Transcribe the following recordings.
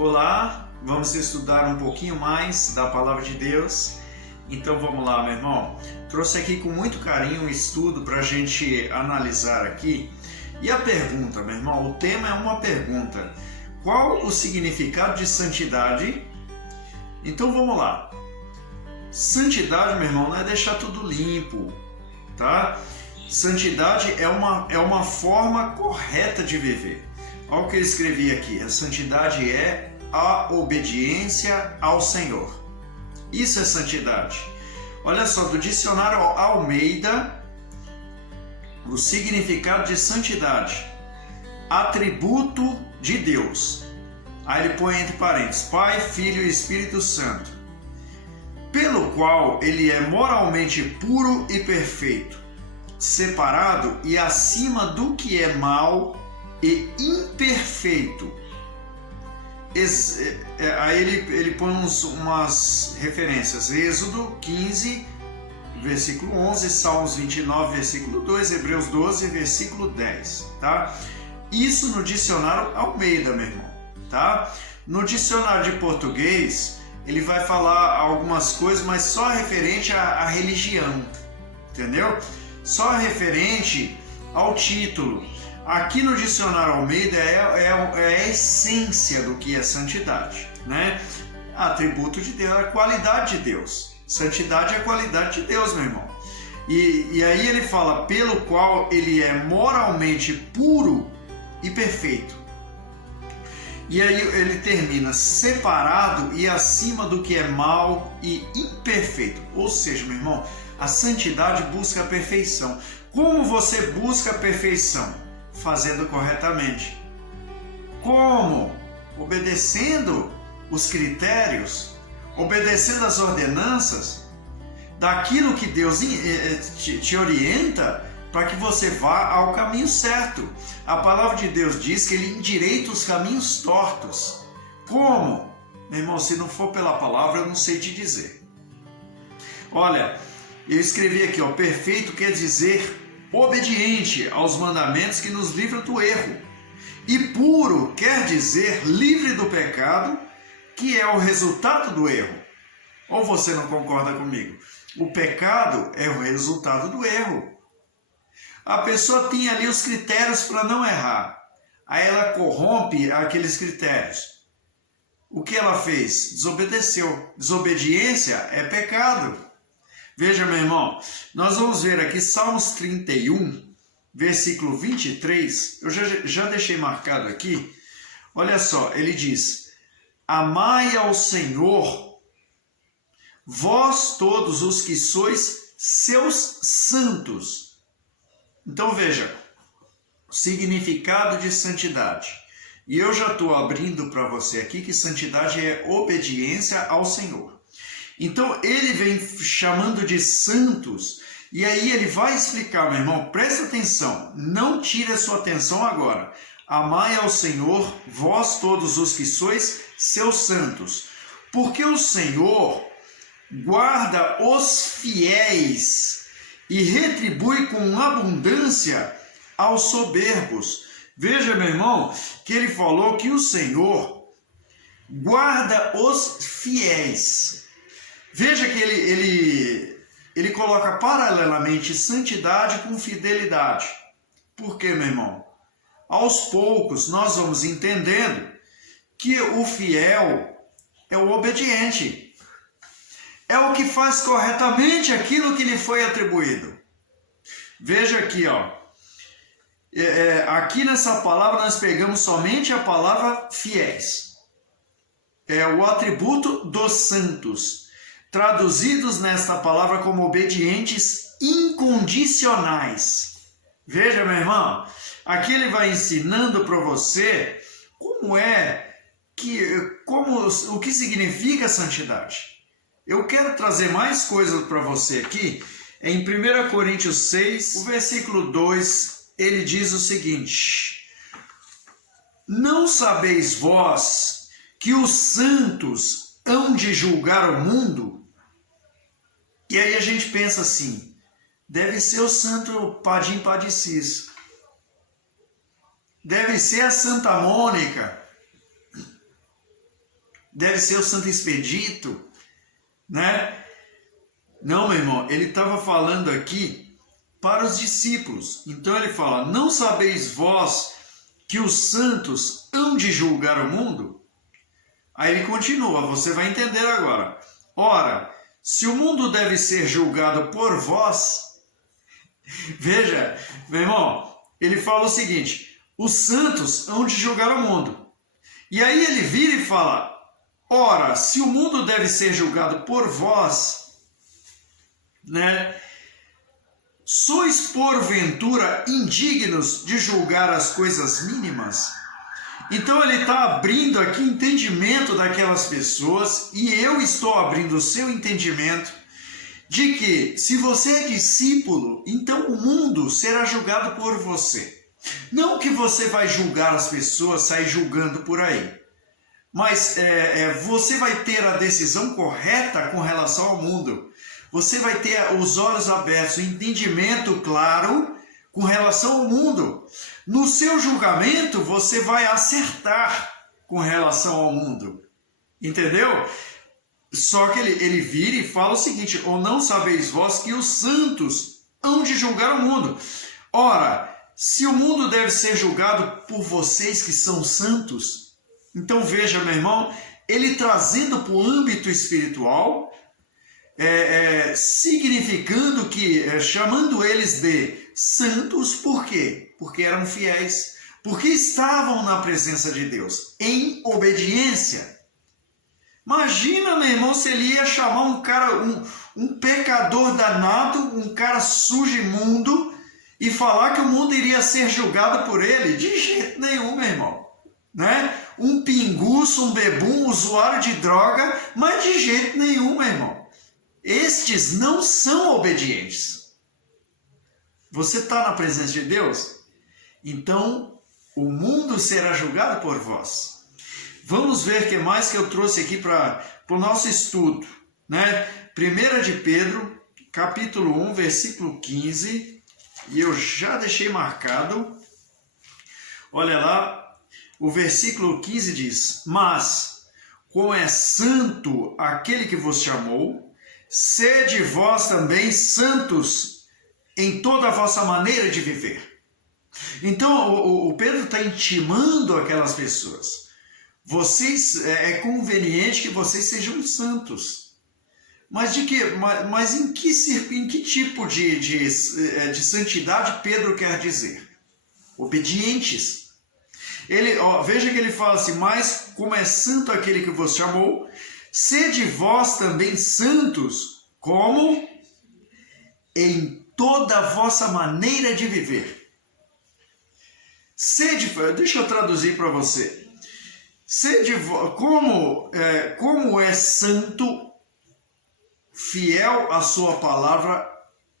Olá, vamos estudar um pouquinho mais da Palavra de Deus. Então vamos lá, meu irmão. Trouxe aqui com muito carinho um estudo para a gente analisar aqui. E a pergunta, meu irmão, o tema é uma pergunta. Qual o significado de santidade? Então vamos lá. Santidade, meu irmão, não é deixar tudo limpo, tá? Santidade é uma forma correta de viver. Olha o que eu escrevi aqui. A santidade é a obediência ao Senhor. Isso é santidade. Olha só, do dicionário Almeida, o significado de santidade: atributo de Deus. Aí ele põe entre parênteses: Pai, Filho e Espírito Santo, pelo qual ele é moralmente puro e perfeito, separado e acima do que é mal e imperfeito. Aí ele põe umas referências: Êxodo 15, versículo 11, Salmos 29, versículo 2, Hebreus 12, versículo 10, tá? Isso no dicionário Almeida, meu irmão, tá? No dicionário de português, ele vai falar algumas coisas, mas só referente à religião, entendeu? Só referente ao título. Aqui no dicionário Almeida é a essência do que é santidade, né? Atributo de Deus, a qualidade de Deus. Santidade é a qualidade de Deus, meu irmão. E aí ele fala: pelo qual ele é moralmente puro e perfeito. E aí ele termina: separado e acima do que é mal e imperfeito. Ou seja, meu irmão, a santidade busca a perfeição. Como você busca a perfeição? Fazendo corretamente. Como? Obedecendo os critérios, obedecendo as ordenanças, daquilo que Deus te orienta para que você vá ao caminho certo. A palavra de Deus diz que ele endireita os caminhos tortos. Como? Meu irmão, se não for pela palavra, eu não sei te dizer. Olha, eu escrevi aqui, ó, perfeito quer dizer obediente aos mandamentos que nos livram do erro. E puro quer dizer livre do pecado, que é o resultado do erro. Ou você não concorda comigo? O pecado é o resultado do erro. A pessoa tem ali os critérios para não errar. Aí ela corrompe aqueles critérios. O que ela fez? Desobedeceu. Desobediência é pecado. Veja, meu irmão, nós vamos ver aqui Salmos 31, versículo 23. Eu já deixei marcado aqui. Olha só, ele diz: amai ao Senhor, vós todos os que sois seus santos. Então veja, o significado de santidade. E eu já estou abrindo para você aqui que santidade é obediência ao Senhor. Então ele vem chamando de santos, e aí ele vai explicar, meu irmão, presta atenção, não tire a sua atenção agora. Amai ao Senhor, vós todos os que sois seus santos, porque o Senhor guarda os fiéis e retribui com abundância aos soberbos. Veja, meu irmão, que ele falou que o Senhor guarda os fiéis. Veja que ele coloca paralelamente santidade com fidelidade. Por quê, meu irmão? Aos poucos nós vamos entendendo que o fiel é o obediente. É o que faz corretamente aquilo que lhe foi atribuído. Veja aqui, ó. Aqui nessa palavra nós pegamos somente a palavra fiéis. É o atributo dos santos, traduzidos nesta palavra como obedientes incondicionais. Veja, meu irmão, aqui ele vai ensinando para você o que significa santidade. Eu quero trazer mais coisas para você aqui. Em 1 Coríntios 6, o versículo 2, ele diz o seguinte: não sabeis vós que os santos hão de julgar o mundo? E aí a gente pensa assim: deve ser o santo Padim Padicis, deve ser a Santa Mônica, deve ser o Santo Expedito, né? Não, meu irmão, ele estava falando aqui para os discípulos. Então ele fala: não sabeis vós que os santos hão de julgar o mundo? Aí ele continua, você vai entender agora. Ora, se o mundo deve ser julgado por vós, veja, meu irmão, ele fala o seguinte: os santos hão de julgar o mundo. E aí ele vira e fala: ora, se o mundo deve ser julgado por vós, né? Sois porventura indignos de julgar as coisas mínimas? Então ele está abrindo aqui entendimento daquelas pessoas, e eu estou abrindo o seu entendimento de que se você é discípulo, então o mundo será julgado por você. Não que você vai julgar as pessoas, sair julgando por aí, mas você vai ter a decisão correta com relação ao mundo. Você vai ter os olhos abertos, o entendimento claro com relação ao mundo. No seu julgamento, você vai acertar com relação ao mundo. Entendeu? Só que ele vira e fala o seguinte: ou não sabeis vós que os santos hão de julgar o mundo? Ora, se o mundo deve ser julgado por vocês que são santos, então veja, meu irmão, ele trazendo para o âmbito espiritual, significando que, chamando eles de santos, por quê? Porque eram fiéis, porque estavam na presença de Deus, em obediência. Imagina, meu irmão, se ele ia chamar um cara, um pecador danado, um cara sujo, imundo, e falar que o mundo iria ser julgado por ele? De jeito nenhum, meu irmão. Né? Um pinguço, um bebum, um usuário de droga, mas de jeito nenhum, meu irmão. Estes não são obedientes. Você está na presença de Deus? Então, o mundo será julgado por vós. Vamos ver o que mais que eu trouxe aqui para o nosso estudo. Né? 1 de Pedro, capítulo 1, versículo 15. E eu já deixei marcado. Olha lá, o versículo 15 diz: mas, como é santo aquele que vos chamou, sede vós também santos em toda a vossa maneira de viver. Então, o Pedro está intimando aquelas pessoas. Vocês, é conveniente que vocês sejam santos. Mas em que tipo de santidade Pedro quer dizer? Obedientes. Veja que ele fala assim: mas como é santo aquele que vos chamou, sede vós também santos, como? Em toda a vossa maneira de viver. Deixa eu traduzir para você. Como é santo, fiel à sua palavra,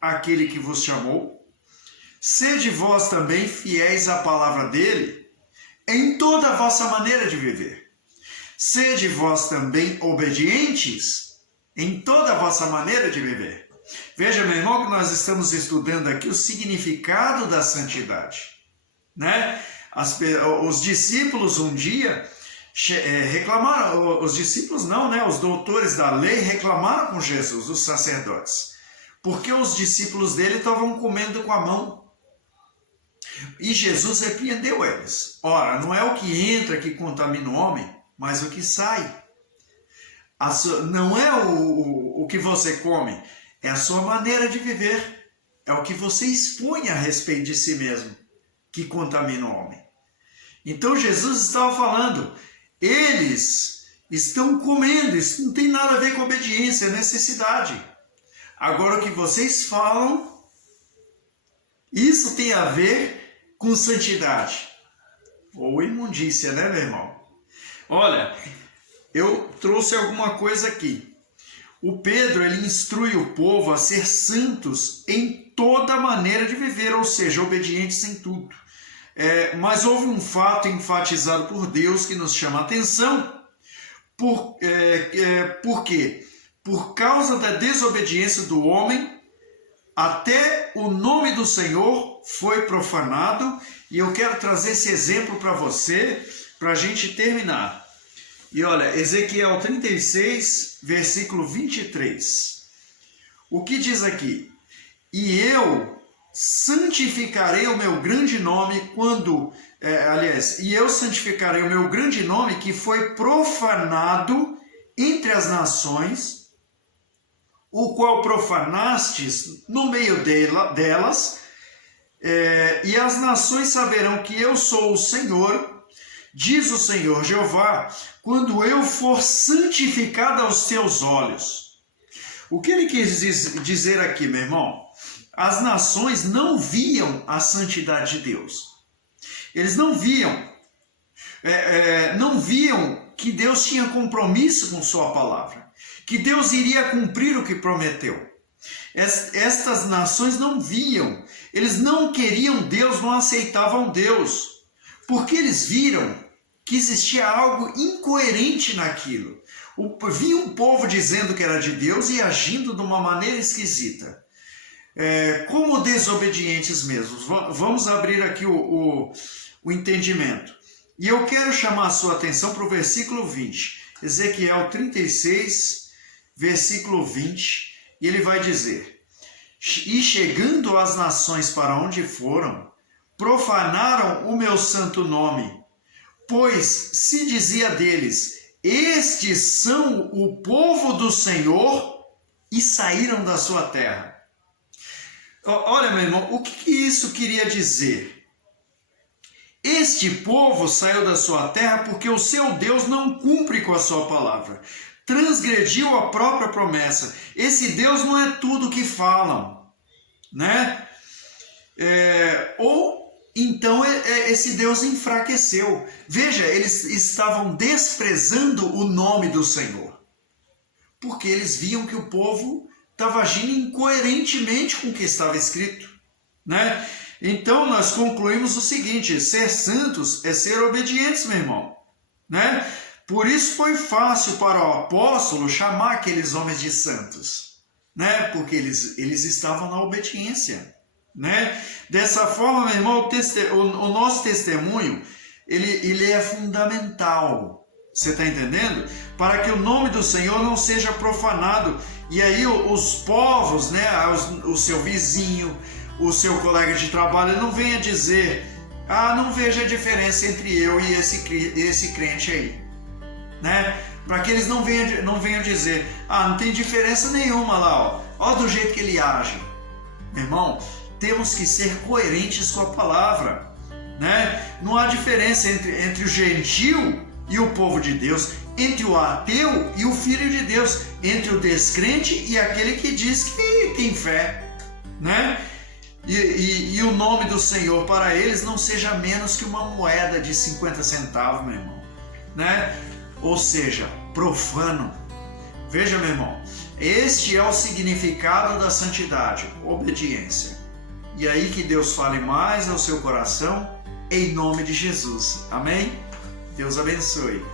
aquele que vos chamou, sede vós também fiéis à palavra dele, em toda a vossa maneira de viver. Sede vós também obedientes em toda a vossa maneira de viver. Veja, meu irmão, que nós estamos estudando aqui o significado da santidade. Né? Os discípulos um dia reclamaram, os discípulos não, né? Os doutores da lei reclamaram com Jesus, os sacerdotes, porque os discípulos dele estavam comendo com a mão. E Jesus repreendeu eles. Ora, não é o que entra que contamina o homem, mas o que sai. Não é o que você come, é a sua maneira de viver. É o que você expõe a respeito de si mesmo que contamina o homem. Então Jesus estava falando, eles estão comendo, isso não tem nada a ver com obediência, é necessidade. Agora o que vocês falam, isso tem a ver com santidade. Ou imundícia, né, meu irmão? Olha, eu trouxe alguma coisa aqui. O Pedro, ele instrui o povo a ser santos em toda maneira de viver, ou seja, obedientes em tudo. Mas houve um fato enfatizado por Deus que nos chama a atenção. Por quê? Por causa da desobediência do homem, até o nome do Senhor foi profanado. E eu quero trazer esse exemplo para você, para a gente terminar. E olha, Ezequiel 36, versículo 23. O que diz aqui? E eu santificarei o meu grande nome e eu santificarei o meu grande nome que foi profanado entre as nações, o qual profanastes no meio delas, e as nações saberão que eu sou o Senhor, diz o Senhor Jeová, quando eu for santificado aos teus olhos. O que ele quis dizer aqui, meu irmão? As nações não viam a santidade de Deus. Eles não viam que Deus tinha compromisso com sua palavra, que Deus iria cumprir o que prometeu. Estas nações não viam, eles não queriam Deus, não aceitavam Deus, porque eles viram que existia algo incoerente naquilo. Vinha um povo dizendo que era de Deus e agindo de uma maneira esquisita. Como desobedientes mesmos. Vamos abrir aqui o entendimento. E eu quero chamar a sua atenção para o versículo 20. Ezequiel 36, versículo 20. E ele vai dizer: E chegando as nações para onde foram, profanaram o meu santo nome, pois se dizia deles: estes são o povo do Senhor, e saíram da sua terra. Olha, meu irmão, o que isso queria dizer? Este povo saiu da sua terra porque o seu Deus não cumpre com a sua palavra. Transgrediu a própria promessa. Esse Deus não é tudo que falam, né? Ou então esse Deus enfraqueceu. Veja, eles estavam desprezando o nome do Senhor, porque eles viam que o povo estava agindo incoerentemente com o que estava escrito, né? Então nós concluímos o seguinte: ser santos é ser obedientes, meu irmão, né? Por isso foi fácil para o apóstolo chamar aqueles homens de santos, né? Porque eles estavam na obediência, né? Dessa forma, meu irmão, o nosso testemunho ele é fundamental. Você está entendendo? Para que o nome do Senhor não seja profanado. E aí os povos, né, o seu vizinho, o seu colega de trabalho, não venha dizer: não vejo a diferença entre eu e esse crente aí, né? Para que eles não venham dizer: não tem diferença nenhuma lá, ó do jeito que ele age. Meu irmão, temos que ser coerentes com a palavra, né? Não há diferença entre o gentil e o povo de Deus, entre o ateu e o filho de Deus, entre o descrente e aquele que diz que tem fé, né? E o nome do Senhor para eles não seja menos que uma moeda de 50 centavos, meu irmão, né? Ou seja, profano. Veja, meu irmão, este é o significado da santidade: obediência. E aí que Deus fale mais ao seu coração, em nome de Jesus. Amém? Deus abençoe.